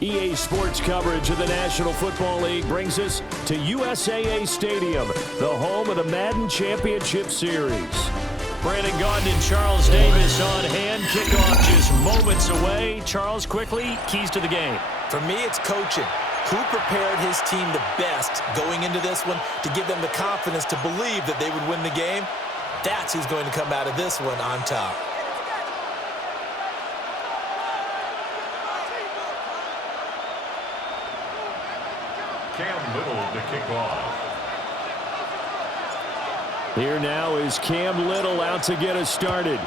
EA Sports coverage of the National Football League brings us to USAA Stadium, the home of the Madden Championship Series. Brandon Gaudin and Charles Davis on hand. Kickoff just moments away. Charles, quickly, keys to the game. For me, it's coaching. Who prepared his team the best going into this one to give them the confidence to believe that they would win the game? That's who's going to come out of this one on top. Cam Little to kick off. Here now is Cam Little out to get us started.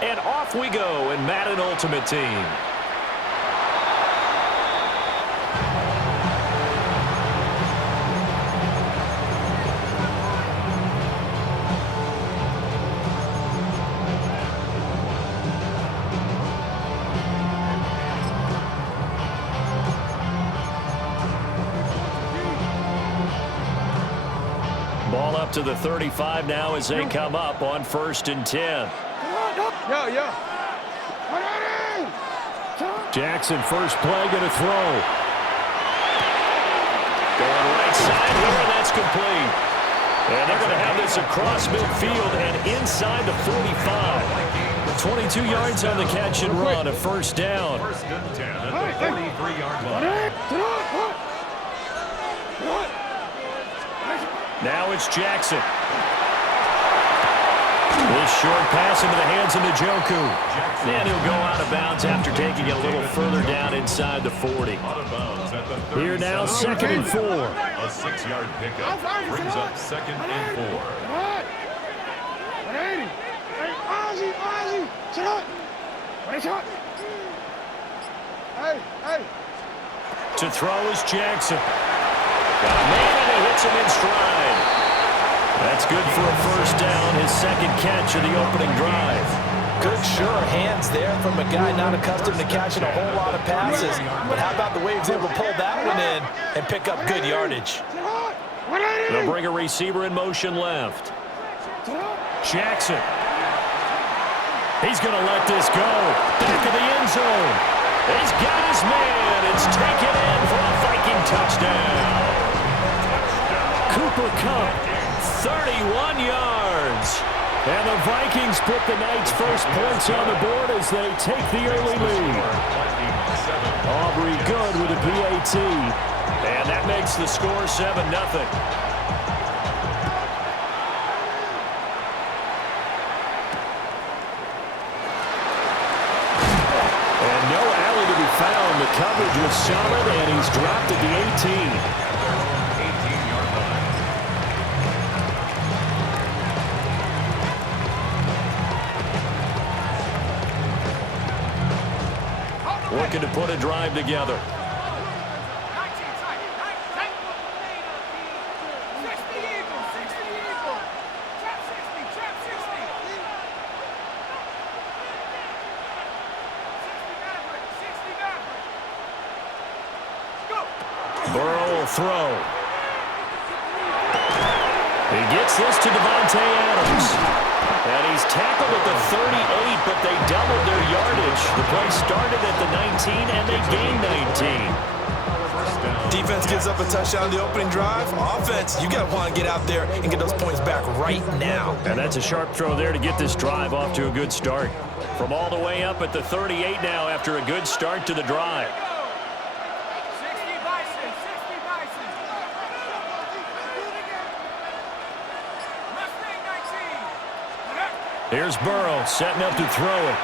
And off we go in Madden Ultimate Team. Ball up to the 35 now as they come up on 1st and 10. Jackson, first play, going to throw. Going right side here, and that's complete. And they're going to have this across midfield and inside the 45. 22 yards on the catch and run, a first down. 1st and 10 at the 33-yard line. Now it's Jackson. This short pass into the hands of Njoku. And he'll go out of bounds after taking it a little further down inside the 40. Here now, 2nd and 4. A 6-yard pickup brings up 2nd and 4. To throw is Jackson. Got a man and he hits him in stride. That's good for a first down, his 2nd catch of the opening drive. Good, sure hands there from a guy not accustomed to catching a whole lot of passes. But how about the way he was able to pull that one in and pick up good yardage? They'll bring a receiver in motion left. Jackson. He's going to let this go. Back of the end zone. He's got his man. It's taken in for a Viking touchdown. Cooper Kupp, 31 yards. And the Vikings put the night's first points on the board as they take the early lead. Aubrey good with a PAT. And that makes the score 7-0. And no alley to be found. The coverage was solid, and he's dropped at the 18. Looking to put a drive together. Burrow will throw. He gets this to Davante Adams. And he's tackled at the 38, but they doubled their yardage. The play started at the 19, and they gained 19. Defense gives up a touchdown on the opening drive. Offense, you got to want to get out there and get those points back right now. And that's a sharp throw there to get this drive off to a good start. From all the way up at the 38 now after a good start to the drive. Here's Burrow setting up to throw it.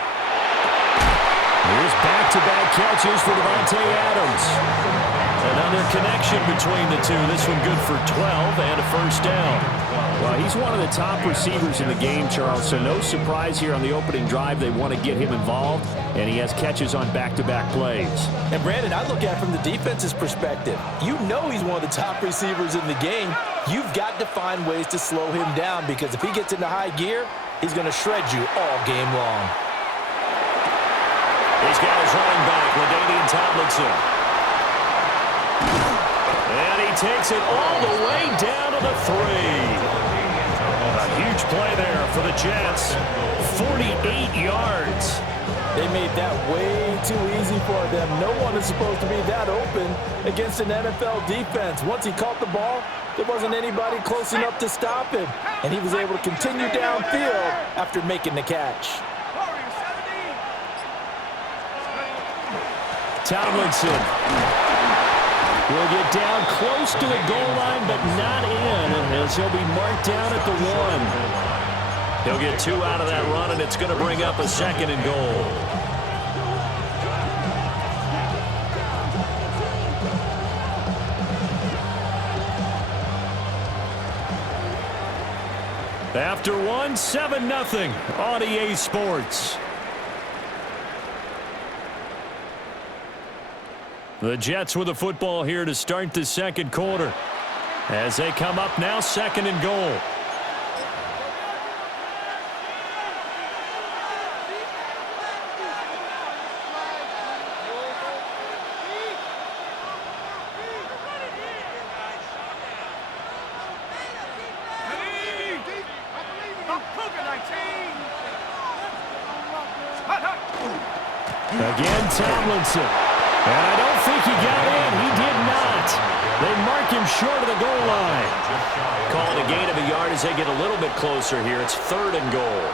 Here's back-to-back catches for Davante Adams. Another connection between the two. This one good for 12 and a first down. Well, he's one of the top receivers in the game, Charles, so no surprise here on the opening drive. They want to get him involved, and he has catches on back-to-back plays. And, Brandon, I look at it from the defense's perspective. You know he's one of the top receivers in the game. You've got to find ways to slow him down because if he gets into high gear, he's going to shred you all game long. He's got his running back, LaDainian Tomlinson. And he takes it all the way down to the 3. A huge play there for the Jets. 48 yards. They made that way too easy for them. No one is supposed to be that open against an NFL defense. Once he caught the ball, there wasn't anybody close enough to stop him, and he was able to continue downfield after making the catch. Tomlinson will get down close to the goal line, but not in, as he'll be marked down at the 1. He'll get 2 out of that run, and it's going to bring up a 2nd and goal. After 1, 7-0 on EA Sports. The Jets with the football here to start the 2nd quarter. As they come up now, 2nd and goal. Again, Tomlinson. And I don't think he got in. He did not. They mark him short of the goal line. Calling a gain of a yard as they get a little bit closer here. It's 3rd and goal.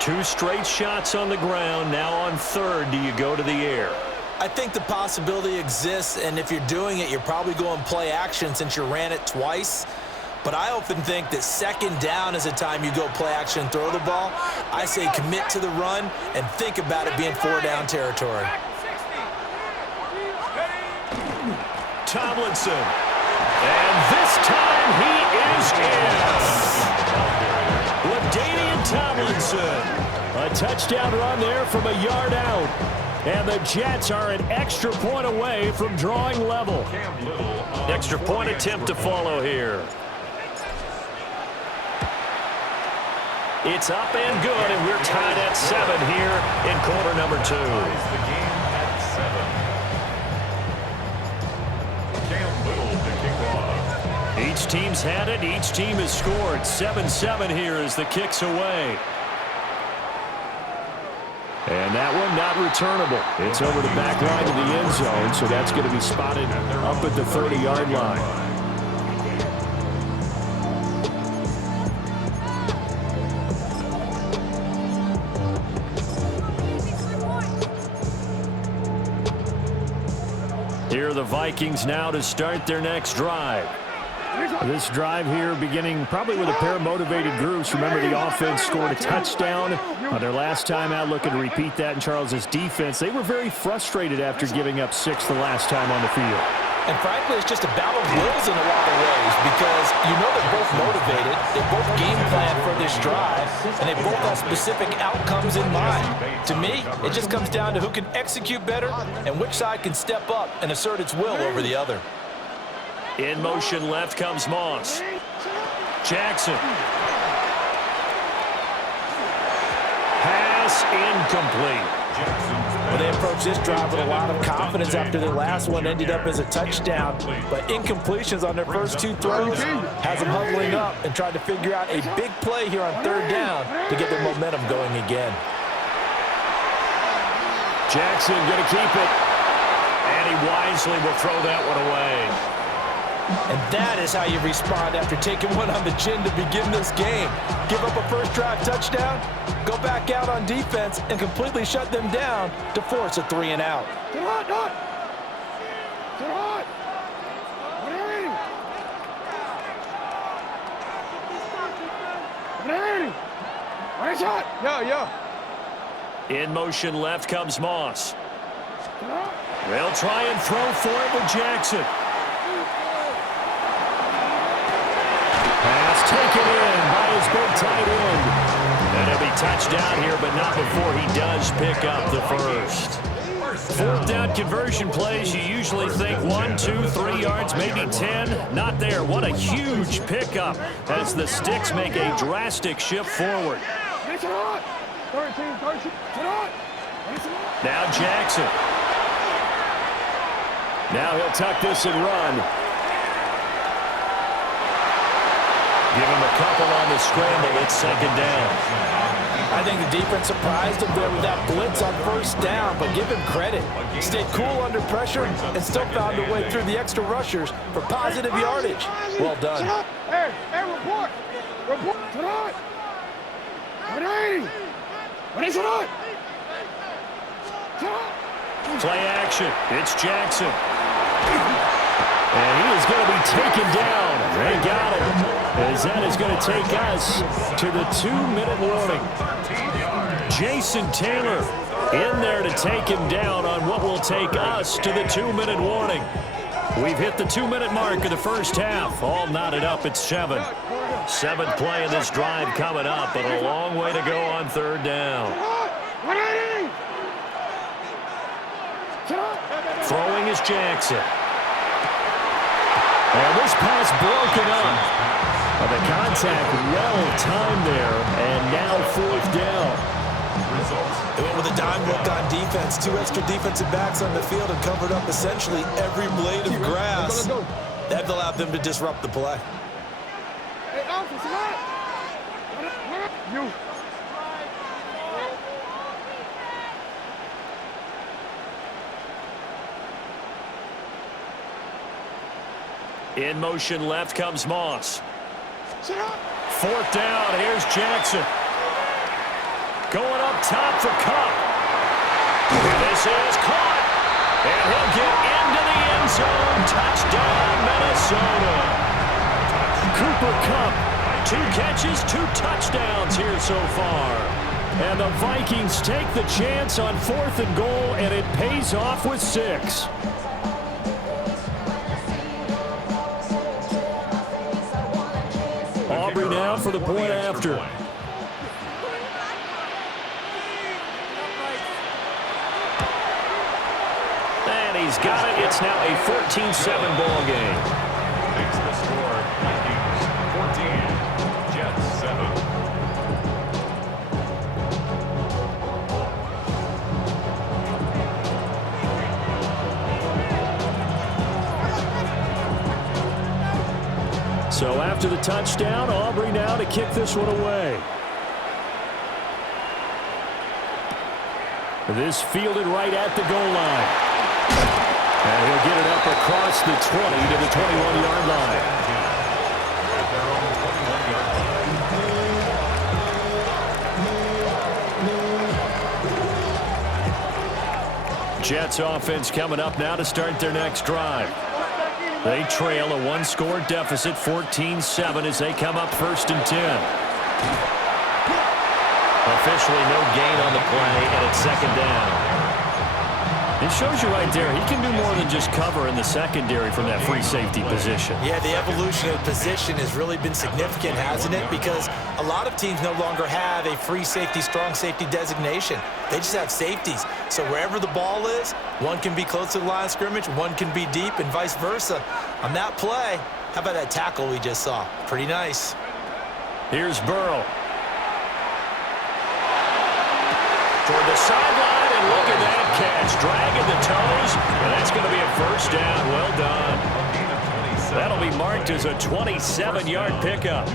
2 straight shots on the ground. Now on 3rd, do you go to the air? I think the possibility exists, and if you're doing it, you're probably going play action since you ran it twice. But I often think that 2nd down is the time you go play action and throw the ball. I say commit to the run and think about it being 4-down territory. Tomlinson. And this time he is in. LaDainian Tomlinson. A touchdown run there from a yard out. And the Jets are an extra point away from drawing level. Extra point attempt to follow here. It's up and good, and we're tied at 7 here in quarter number 2. The game at 7. Cam Little to kick off. Each team's had it. Each team has scored. 7-7 here as the kick's away. And that one not returnable. It's over the back line of the end zone, so that's going to be spotted up at the 30-yard line. Here are the Vikings now to start their next drive. This drive here beginning probably with a pair of motivated groups. Remember, the offense scored a touchdown their last time out. Looking to repeat that in Charles' defense. They were very frustrated after giving up 6 the last time on the field. And frankly, it's just a battle of wills in a lot of ways because you know they're both motivated, they both game plan for this drive, and they both have specific outcomes in mind. To me, it just comes down to who can execute better and which side can step up and assert its will over the other. In motion left comes Moss. Jackson. Pass incomplete. Well, they approached this drive with a lot of confidence after their last one ended up as a touchdown. But incompletions on their first 2 throws has them huddling up and trying to figure out a big play here on 3rd down to get their momentum going again. Jackson going to keep it. And he wisely will throw that one away. And that is how you respond after taking one on the chin to begin this game. Give up a first drive touchdown, go back out on defense, and completely shut them down to force a 3 and out. In motion left comes Moss. They'll try and throw for it with Jackson. Pass taken in by his big tight end. And he'll be touched down here, but not before he does pick up the first. 4th down conversion plays, you usually think 1, 2, 3 yards, maybe 10. Not there. What a huge pickup as the Sticks make a drastic shift forward. Now Jackson. Now he'll tuck this and run. Give him a couple on the scramble. It's second down. I think the defense surprised him there with that blitz on first down, but give him credit. He stayed cool under pressure and still found a way through the extra rushers for positive yardage. Well done. Hey, report. Report. Tonight. What is it? Play action. It's Jackson. And he is going to be taken down. They got him. As that is going to take us to the 2-minute warning. Jason Taylor in there to take him down on what will take us to the 2-minute warning. We've hit the 2-minute mark of the first half. All knotted up at 7. 7th play of this drive coming up, but a long way to go on third down. Throwing is Jackson. And this pass broken up. The contact well-timed there, and now fourth down. They went with a dime look on defense. 2 extra defensive backs on the field and covered up essentially every blade of grass. That allowed them to disrupt the play. In motion left comes Moss. Fourth down, here's Jackson. Going up top for Cup. And this is caught. And he'll get into the end zone. Touchdown, Minnesota. Cooper Cup, 2 catches, 2 touchdowns here so far. And the Vikings take the chance on 4th and goal, and it pays off with 6. Aubrey now for the point after. And he's got it. It's now a 14-7 ball game. Makes the score Vikings 14, Jets 7. So after the touchdown, Aubrey now to kick this one away. This fielded right at the goal line. And he'll get it up across the 20 to the 21-yard line. Jets offense coming up now to start their next drive. They trail a 1-score deficit, 14-7, as they come up 1st and 10. Officially no gain on the play, and it's 2nd down. It shows you right there, he can do more than just cover in the secondary from that free safety position. Yeah, the evolution of position has really been significant, hasn't it? Because a lot of teams no longer have a free safety, strong safety designation. They just have safeties. So wherever the ball is, one can be close to the line of scrimmage, one can be deep, and vice versa. On that play, how about that tackle we just saw? Pretty nice. Here's Burrow. Toward the sideline, and look at that catch. Dragging the toes, and that's going to be a 1st down. Well done. That'll be marked as a 27-yard pickup.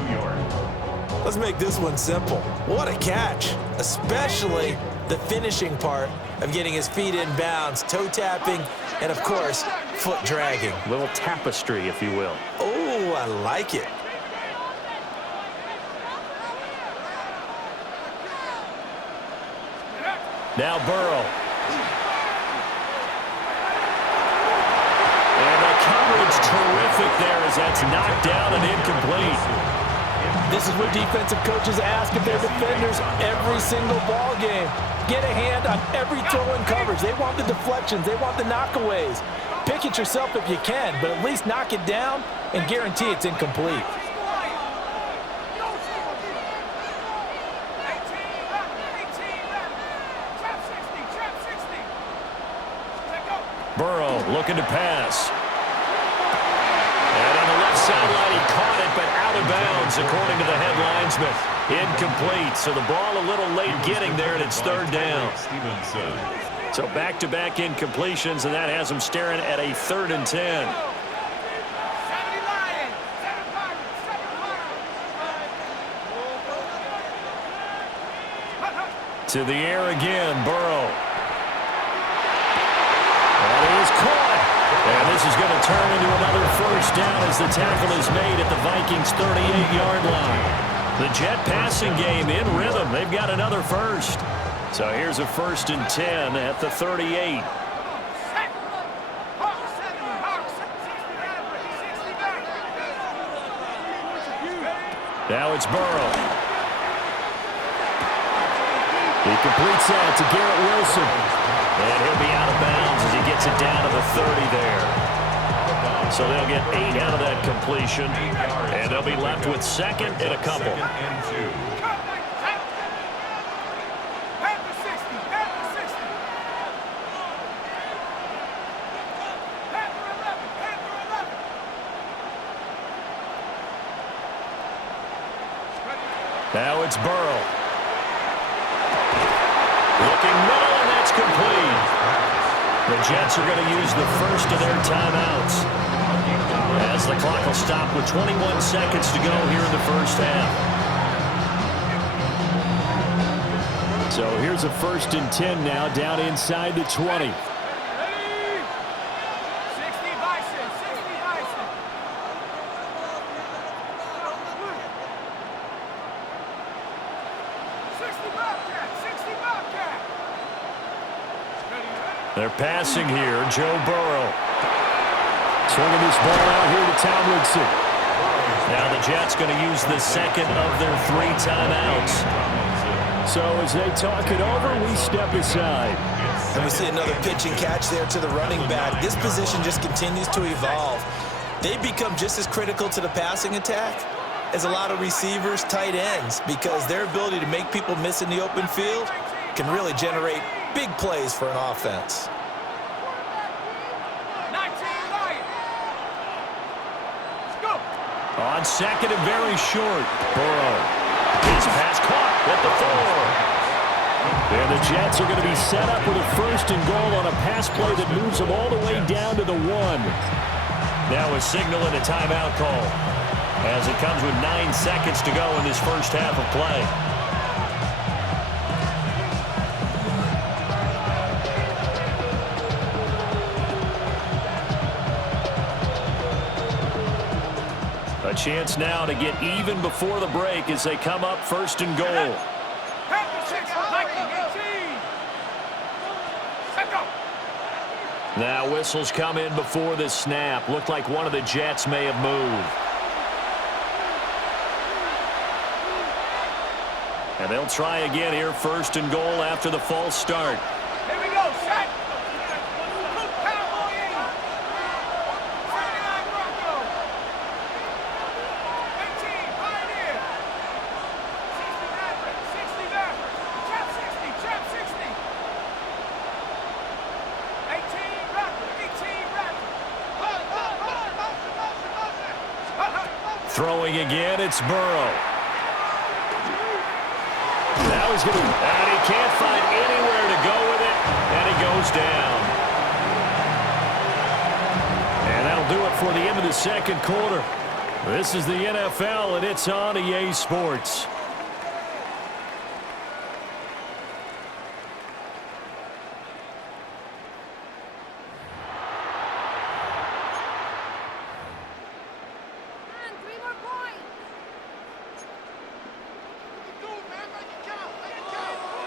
Let's make this one simple. What a catch, especially the finishing part of getting his feet in bounds, toe tapping, and of course, foot dragging. Little tapestry, if you will. Oh, I like it. Now Burrow. And the coverage terrific there as that's knocked down and incomplete. This is what defensive coaches ask of their defenders every single ball game. Get a hand on every throw in coverage. They want the deflections. They want the knockaways. Pick it yourself if you can, but at least knock it down and guarantee it's incomplete. Burrow looking to pass. And on the left sideline, he caught it, but out of bounds, according to the head linesman. Incomplete, so the ball a little late getting there, and it's 3rd down. So back-to-back incompletions, and that has them staring at a 3rd and 10. To the air again, Burrow. And he is caught. And this is going to turn into another first down as the tackle is made at the Vikings' 38-yard line. The Jet passing game in rhythm. They've got another first. So here's a 1st and 10 at the 38. Now it's Burrow. He completes that to Garrett Wilson. And he'll be out of bounds as he gets it down to the 30 there. So they'll get 8 out of that completion. And they'll be left with 2nd and a couple. Now it's Burrow. Looking middle, and that's complete. The Jets are going to use the first of their timeouts as the clock will stop with 21 seconds to go here in the first half. So here's a 1st and 10 now down inside the 20. They're passing here. Joe Burrow. Swinging this ball out here to Tomlinson. Now the Jets going to use the 2nd of their 3 timeouts. So as they talk it over, we step aside. And we see another pitch and catch there to the running back. This position just continues to evolve. They become just as critical to the passing attack as a lot of receivers, tight ends, because their ability to make people miss in the open field can really generate big plays for an offense. On 2nd and very short, Burrow. His pass caught at the 4. And the Jets are going to be set up with a 1st and goal on a pass play that moves them all the way down to the 1. Now a signal and a timeout call as it comes with 9 seconds to go in this first half of play. A chance now to get even before the break as they come up 1st and goal. Now whistles come in before the snap. Looked like one of the Jets may have moved. And they'll try again here, 1st and goal after the false start. Here we go, set. Throwing again, it's Burrow. Now he's going to, and he can't find anywhere to go with it, and he goes down. And that'll do it for the end of the 2nd quarter. This is the NFL, and it's on EA Sports.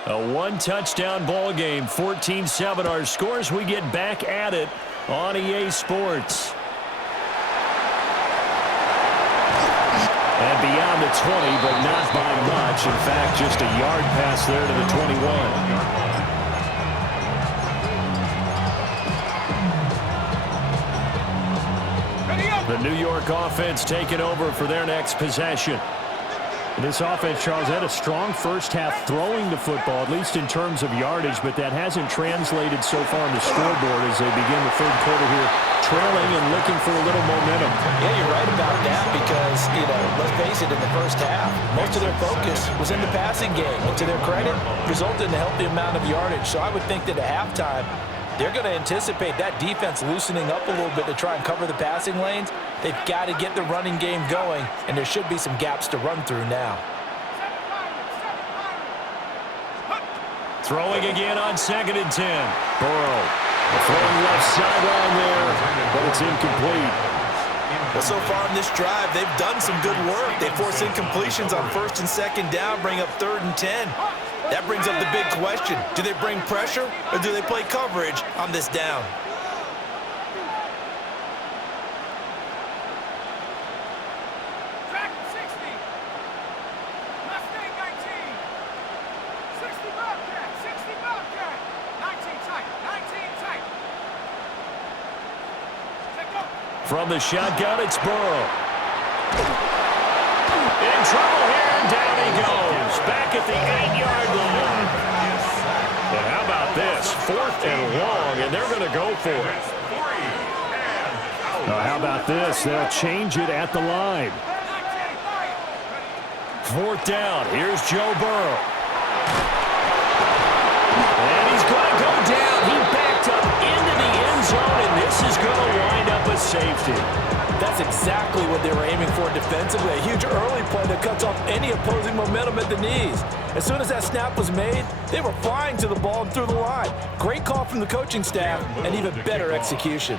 A 1-touchdown ball game, 14-7 our scores. We get back at it on EA Sports. And beyond the 20, but not by much. In fact, just a yard pass there to the 21. The New York offense taking over for their next possession. This offense, Charles, had a strong first half throwing the football, at least in terms of yardage, but that hasn't translated so far on the scoreboard as they begin the 3rd quarter here, trailing and looking for a little momentum. Yeah, you're right about that because, let's face it, in the first half, most of their focus was in the passing game. And to their credit, resulted in a healthy amount of yardage. So I would think that at halftime, they're going to anticipate that defense loosening up a little bit to try and cover the passing lanes. They've got to get the running game going, and there should be some gaps to run through now. Throwing again on 2nd and 10. Burrow throwing left sideline there, but it's incomplete. Well, so far in this drive, they've done some good work. They force incompletions on 1st and 2nd down, bring up 3rd and 10. That brings up the big question. Do they bring pressure or do they play coverage on this down? From the shotgun, it's Burrow. In trouble here, and down he goes. Back at the 8-yard line. And how about this? 4th and long, and they're going to go for it. How about this? They'll change it at the line. 4th down. Here's Joe Burrow. And he's going to go down. He backed up into the end zone, and this is going to wind up a safety. That's exactly what they were aiming for defensively. A huge early play that cuts off any opposing momentum at the knees. As soon as that snap was made, they were flying to the ball and through the line. Great call from the coaching staff and even better execution.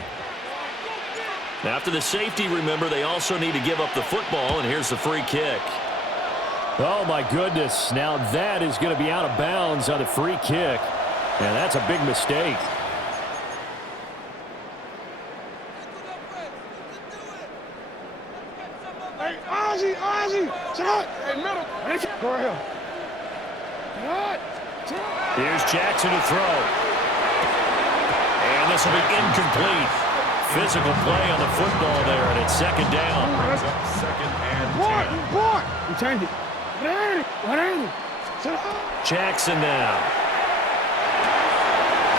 After the safety, remember, they also need to give up the football, and here's the free kick. Oh, my goodness. Now that is going to be out of bounds on a free kick. And that's a big mistake. Hey, Ozzie, sit up. Hey, middle. Go ahead. Here's Jackson to throw. And this will be incomplete. Physical play on the football there, and it's 2nd down. Second and 10. Boy, you change it. What ain't it? Sit up. Jackson now.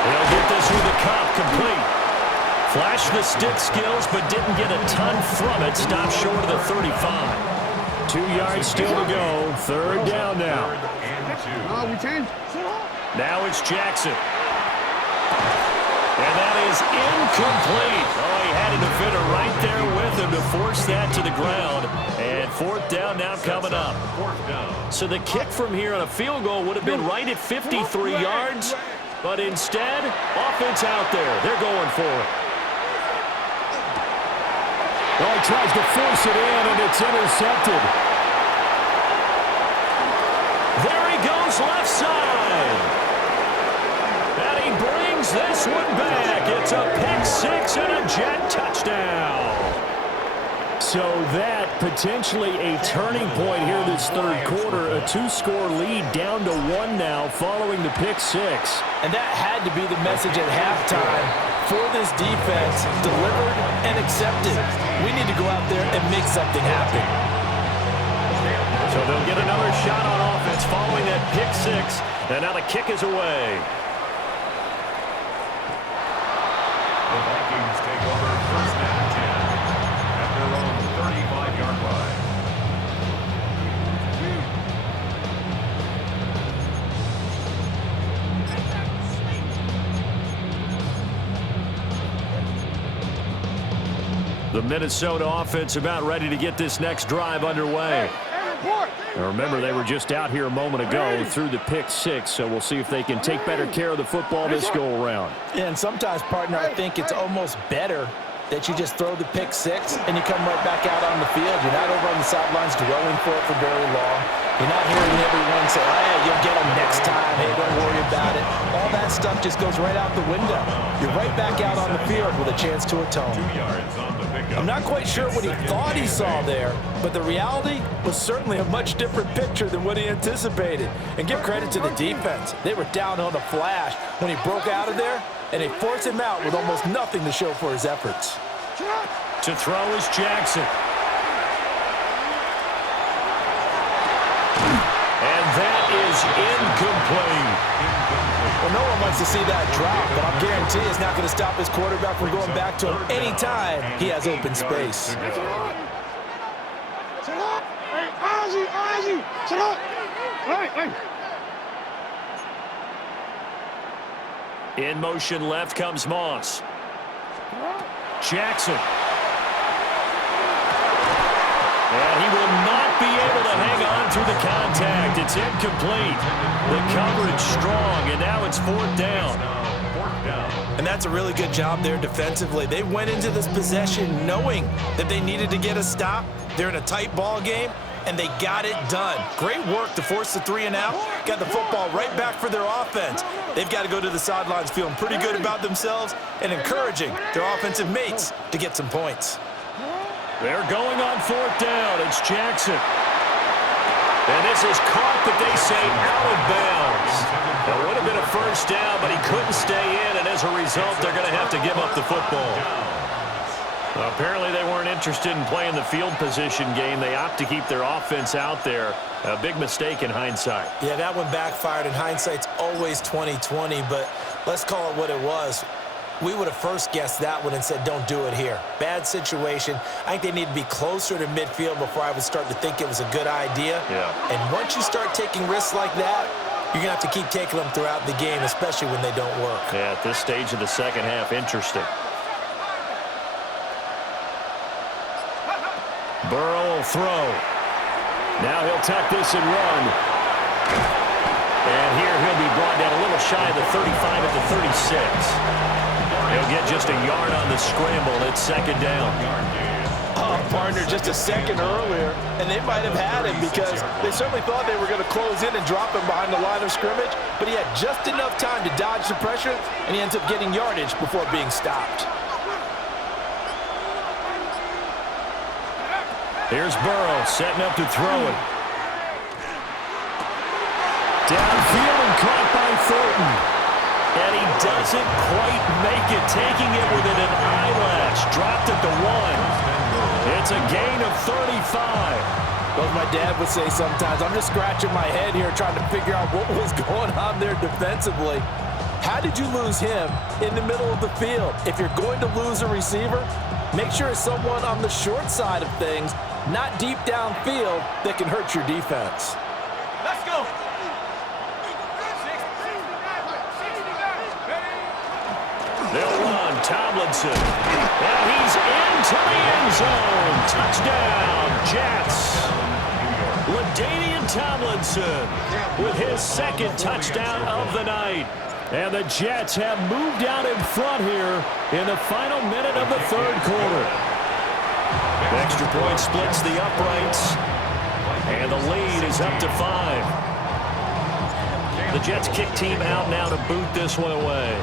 He'll get this with the cup complete. Flashed the stick skills, but didn't get a ton from it. Stopped short of the 35. 2 yards still to go. 3rd down now. No, we change. Sit up. Now it's Jackson. And that is incomplete. Oh, he had a defender right there with him to force that to the ground. And 4th down now coming up. 4th down. So the kick from here on a field goal would have been right at 53 yards. But instead, offense out there. They're going for it. Oh, he tries to force it in, and it's intercepted. There he goes left side. And he brings this one back. It's a pick-6 and a Jet touchdown. So that potentially a turning point here this 3rd quarter. A 2-score lead down to 1 now following the pick-6. And that had to be the message at halftime for this defense, delivered and accepted. We need to go out there and make something happen. So they'll get another shot on offense following that pick-6. And now the kick is away. The Vikings take over 1st and 10 at their own 35-yard line. The Minnesota offense about ready to get this next drive underway. Now remember, they were just out here a moment ago through the pick-6, so we'll see if they can take better care of the football this go-around. And sometimes, partner, I think it's almost better that you just throw the pick-6 and you come right back out on the field. You're not over on the sidelines dwelling for it for very long. You're not hearing everyone say, hey, you'll get them next time. Hey, don't worry about it. All that stuff just goes right out the window. You're right back out on the field with a chance to atone. 2 yards on the pickup. I'm not quite sure what he thought he saw there, but the reality was certainly a much different picture than what he anticipated. And give credit to the defense. They were down on a flash when he broke out of there, and they forced him out with almost nothing to show for his efforts. To throw is Jackson. And that is incomplete. Well, no one wants to see that drop, but I'll guarantee it's not going to stop his quarterback from going back to him anytime he has open space. Sit up. Hey, Ozzie, sit up. Hey. In motion left comes Moss. Jackson. And he will not be able to hang on through the contact. It's incomplete. The coverage strong, and now it's 4th down. And that's a really good job there defensively. They went into this possession knowing that they needed to get a stop. They're in a tight ball game, and they got it done. Great work to force the 3 and out. Got the football right back for their offense. They've got to go to the sidelines feeling pretty good about themselves and encouraging their offensive mates to get some points. They're going on 4th down. It's Jackson. And this is caught, but they say out of bounds. That would have been a first down, but he couldn't stay in, and as a result, they're going to have to give up the football. Well, apparently they weren't interested in playing the field position game. They opt to keep their offense out there. A big mistake in hindsight. Yeah, that one backfired, and hindsight's always 20/20, but let's call it what it was. We would have first guessed that one and said, don't do it here. Bad situation. I think they need to be closer to midfield before I would start to think it was a good idea. Yeah. And once you start taking risks like that, you're going to have to keep taking them throughout the game, especially when they don't work. Yeah, at this stage of the second half, interesting. Burrow will throw. Now he'll tuck this and run. And here he'll be brought down a little shy of the 35 at the 36. He'll get just a yard on the scramble. It's 2nd down. Oh, partner, just a second earlier, and they might have had him because they certainly thought they were going to close in and drop him behind the line of scrimmage, but he had just enough time to dodge the pressure, and he ends up getting yardage before being stopped. Here's Burrow setting up to throw it. Downfield and caught by Thornton. And he doesn't quite make it, taking it within an eyelash. Dropped at the 1. It's a gain of 35. Well, as my dad would say sometimes, I'm just scratching my head here trying to figure out what was going on there defensively. How did you lose him in the middle of the field? If you're going to lose a receiver, make sure it's someone on the short side of things, not deep downfield, that can hurt your defense. Let's go. They'll run. Tomlinson. And he's into the end zone. Touchdown, Jets. LaDainian Tomlinson with his 2nd touchdown of the night. And the Jets have moved out in front here in the final minute of the 3rd quarter. Extra point splits the uprights. And the lead is up to 5. The Jets kick team out now to boot this one away.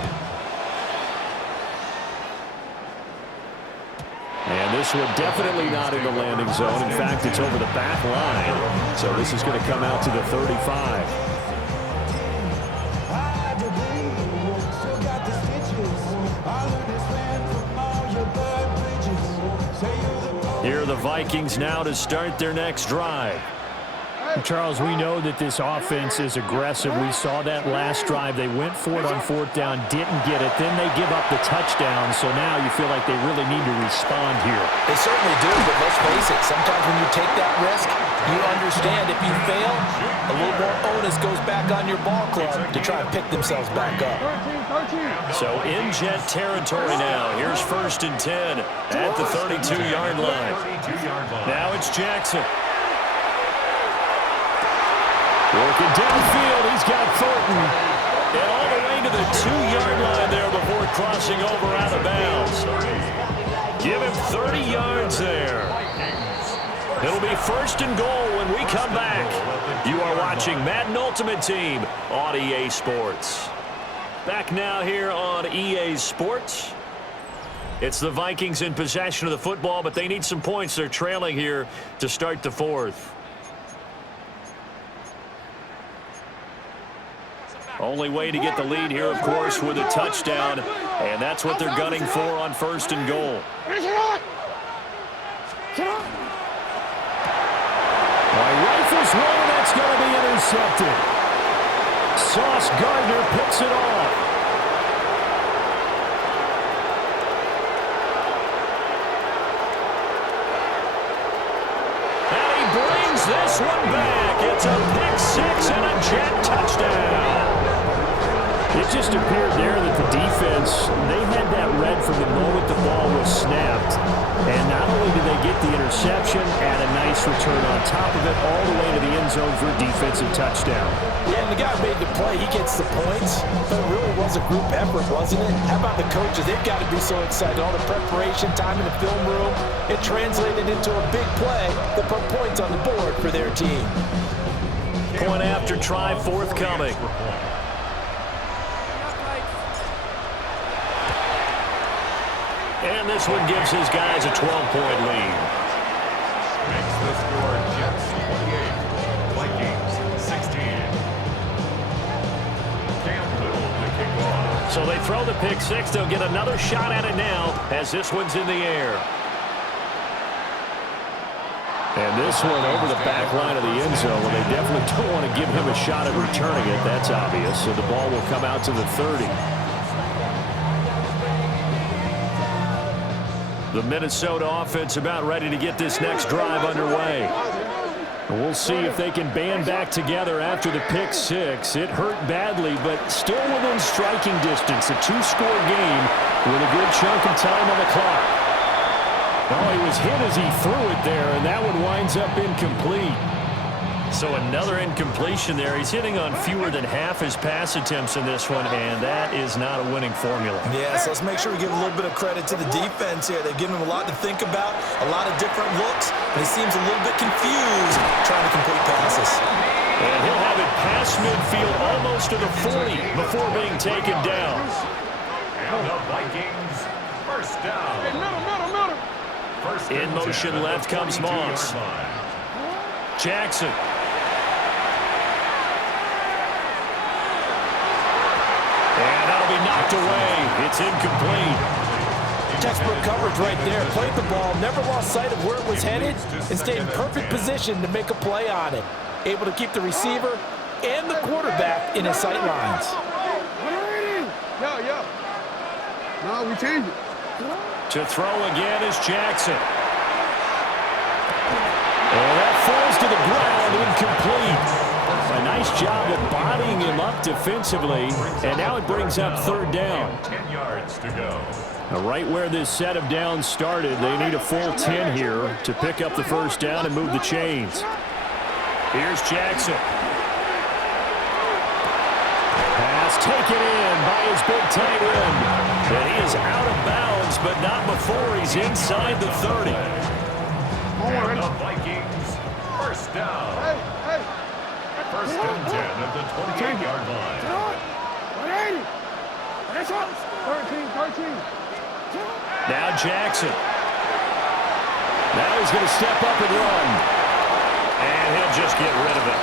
And this one definitely not in the landing zone. In fact, it's over the back line. So this is going to come out to the 35. Here are the Vikings now to start their next drive. Charles, we know that this offense is aggressive. We saw that last drive. They went for it on 4th down, didn't get it. Then they give up the touchdown. So now you feel like they really need to respond here. They certainly do, but let's face it, sometimes when you take that risk, you understand if you fail, a little more onus goes back on your ball club to try and pick themselves back up. So in Jet territory now. Here's 1st and 10 at the 32-yard line. Now it's Jackson. Working downfield, he's got Thornton. And all the way to the 2-yard line there before crossing over out of bounds. Give him 30 yards there. It'll be 1st and goal when we come back. You are watching Madden Ultimate Team on EA Sports. Back now here on EA Sports. It's the Vikings in possession of the football, but they need some points. They're trailing here to start the 4th. Only way to get the lead here, of course, with a touchdown, and that's what they're gunning for on 1st and goal. Rifles one, and that's going to be intercepted. Sauce Gardner picks it off. And he brings this one back. It's a pick 6 and a Jet touchdown. It just appeared there that the defense, they had that read from the moment the ball was snapped. And not only did they get the interception, add a nice return on top of it, all the way to the end zone for a defensive touchdown. Yeah, and the guy made the play. He gets the points. But it really was a group effort, wasn't it? How about the coaches? They've got to be so excited. All the preparation time in the film room, it translated into a big play that put points on the board for their team. Point after try forthcoming. And this one gives his guys a 12-point lead. Makes the score Jets 28, Vikings 16. Cam Little to kick off. So they throw the pick six. They'll get another shot at it now as this one's in the air. And this one over the back line of the end zone. Well, they definitely don't want to give him a shot at returning it. That's obvious. So the ball will come out to the 30. The Minnesota offense about ready to get this next drive underway. We'll see if they can band back together after the pick six. It hurt badly, but still within striking distance. A two-score game with a good chunk of time on the clock. Oh, he was hit as he threw it there, and that one winds up incomplete. So another incompletion there. He's hitting on fewer than half his pass attempts in this one, and that is not a winning formula. Yeah, so let's make sure we give a little bit of credit to the defense here. They've given him a lot to think about, a lot of different looks, and he seems a little bit confused trying to complete passes. And he'll have it past midfield almost to the 40 before being taken down. And the Vikings first down. Middle. First In and motion 10 at left the comes 42-yard Moss. line. Jackson. And that'll be knocked away. It's incomplete. Textbook coverage right there. Played the ball, never lost sight of where it was headed, and stayed in perfect position to make a play on it. Able to keep the receiver and the quarterback in his sight lines. Yo. No, we change it. To throw again is Jackson. And that falls to the ground, incomplete. A nice job of bodying him up defensively, and now it brings up third down. 10 yards to go. Now, right where this set of downs started, they need a full 10 here to pick up the first down and move the chains. Here's Jackson. Pass taken in by his big tight end. And he is out of bounds, but not before he's inside the 30. And the Vikings first down. Hey. First and 10 at the 28-yard line. 180. That's up. 13. Now Jackson. Now he's going to step up and run. And he'll just get rid of it.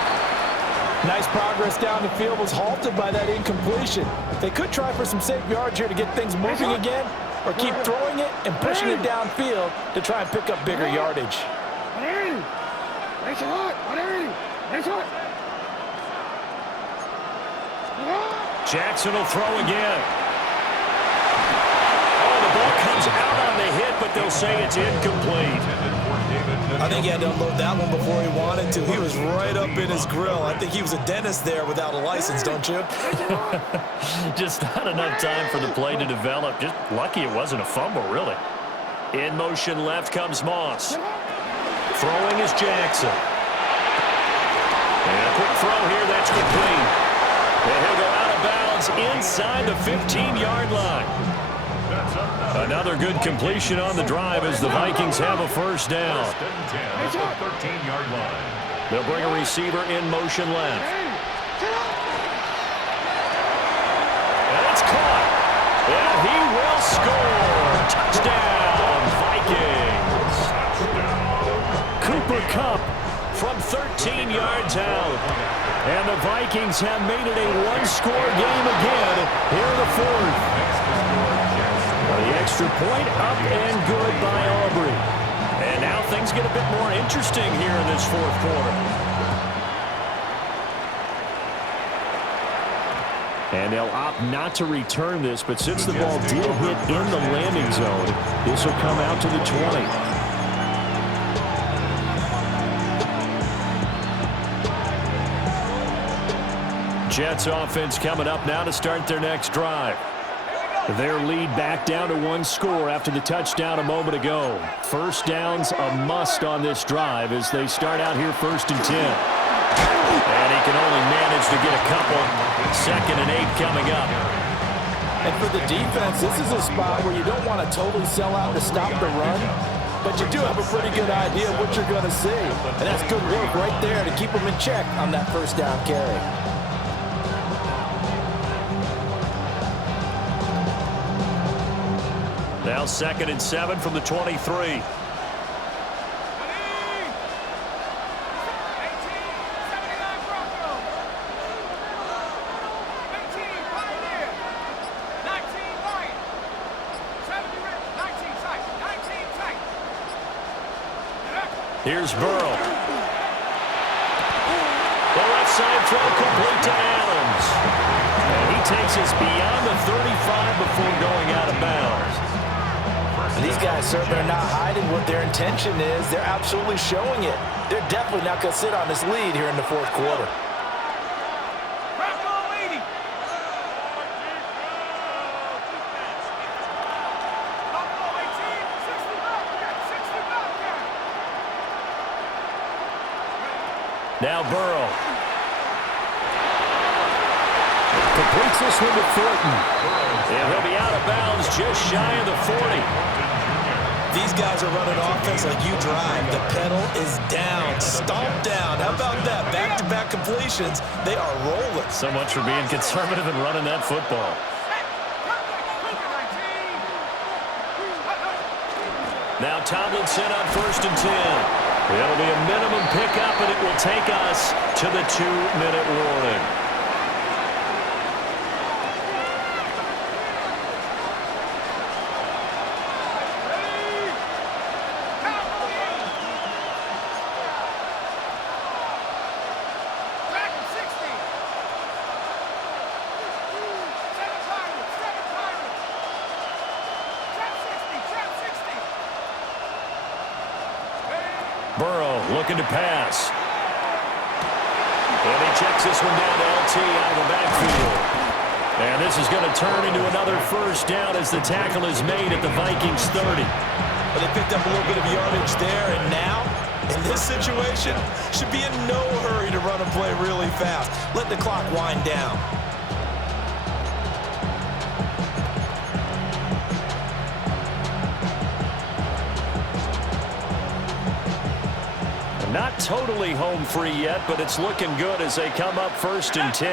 Nice progress down the field, was halted by that incompletion. They could try for some safe yards here to get things moving again, or keep throwing it and pushing it downfield to try and pick up bigger yardage. 180. That's hot. 180. That's hot. Jackson will throw again. Oh, the ball comes out on the hit, but they'll say it's incomplete. I think he had to unload that one before he wanted to. He was right up in his grill. I think he was a dentist there without a license, don't you? Just not enough time for the play to develop. Just lucky it wasn't a fumble, really. In motion left comes Moss. Throwing is Jackson. And a quick throw here, that's complete. And he'll go out of bounds inside the 15-yard line. Another good completion on the drive as the Vikings have a first down. First and 10 at the 13-yard line. They'll bring a receiver in motion left. And it's caught. And he will score. Touchdown, Vikings. Cooper Kupp from 13 yards out. And the Vikings have made it a one-score game again here in the fourth. The extra point up and good by Aubrey. And now things get a bit more interesting here in this fourth quarter. And they'll opt not to return this, but since the ball did hit in the landing zone, this will come out to the 20. Jets offense coming up now to start their next drive. Their lead back down to one score after the touchdown a moment ago. First down's a must on this drive as they start out here 1st and 10. And he can only manage to get a couple. 2nd and 8 coming up. And for the defense, this is a spot where you don't want to totally sell out to stop the run, but you do have a pretty good idea of what you're going to see. And that's good work right there to keep them in check on that first down carry. Now 2nd and 7 from the 23. Here's Burrow. The left side throw complete to Adams. And he takes us beyond the 35 before going out of bounds. These guys certainly are not hiding what their intention is. They're absolutely showing it. They're definitely not going to sit on this lead here in the 4th quarter. Now Burrow. Completes this one to Thornton. And he'll be out of bounds just shy of the 40. These guys are running offense like you drive. The pedal is down, stomped down. How about that? Back-to-back completions. They are rolling. So much for being conservative and running that football. Now Tomlinson on 1st and 10. It'll be a minimum pickup, and it will take us to the 2-minute warning. Burrow looking to pass. And he checks this one down to LT out of the backfield. And this is going to turn into another first down as the tackle is made at the Vikings 30. But they picked up a little bit of yardage there, and now, in this situation, should be in no hurry to run a play really fast. Let the clock wind down. Not totally home free yet, but it's looking good as they come up 1st and 10.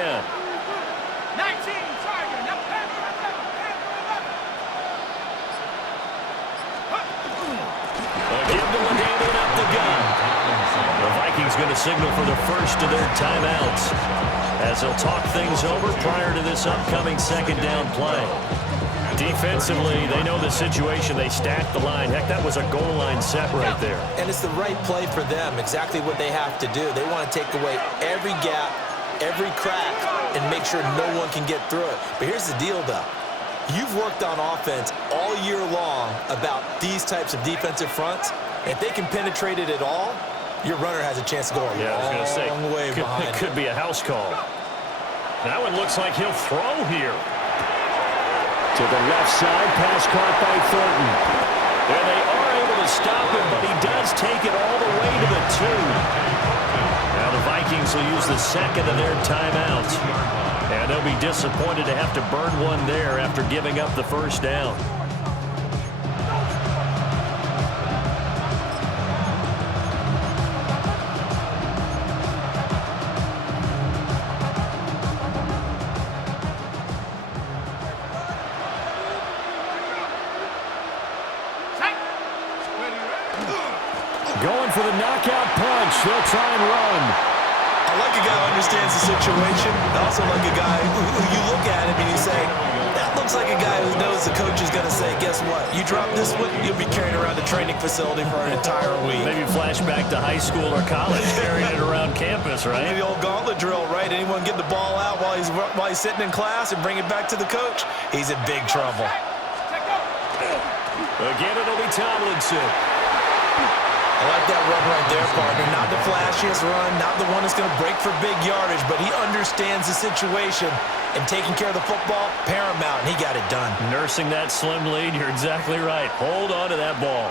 19, Tiger. Give to Ladainian up the gun. The Vikings going to signal for the first of their timeouts as they'll talk things over prior to this upcoming 2nd down play. Defensively, they know the situation. They stacked the line. Heck, that was a goal line set right there. And it's the right play for them, exactly what they have to do. They want to take away every gap, every crack, and make sure no one can get through it. But here's the deal, though. You've worked on offense all year long about these types of defensive fronts. If they can penetrate it at all, your runner has a chance to go a long way behind. It could be a house call. That one looks like he'll throw here. To the left side, pass caught by Thornton. And they are able to stop him, but he does take it all the way to the 2. Now the Vikings will use the 2nd of their timeouts. And they'll be disappointed to have to burn one there after giving up the first down. Going for the knockout punch. They'll try and run. I like a guy who understands the situation. I also like a guy who you look at him and you say, that looks like a guy who knows the coach is going to say, guess what? You drop this one, you'll be carrying around the training facility for an entire week. Maybe flashback to high school or college, carrying it around campus, right? Maybe the old gauntlet drill, right? Anyone get the ball out while he's sitting in class and bring it back to the coach? He's in big trouble. Again, it'll be Tomlinson. I like that run right there, partner. Not the flashiest run, not the one that's going to break for big yardage, but he understands the situation, and taking care of the football, paramount, and he got it done. Nursing that slim lead, you're exactly right. Hold on to that ball.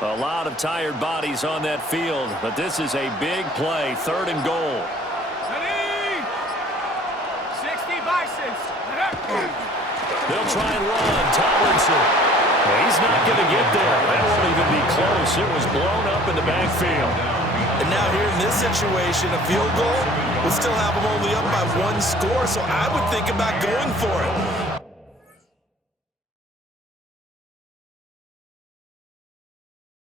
A lot of tired bodies on that field, but this is a big play, 3rd and goal. 60 Bisons. They'll try and run. Tomlinson. Well, he's not going to get there. That won't even be close. It was blown up in the backfield. And now here in this situation, a field goal would still have them only up by 1 score, so I would think about going for it.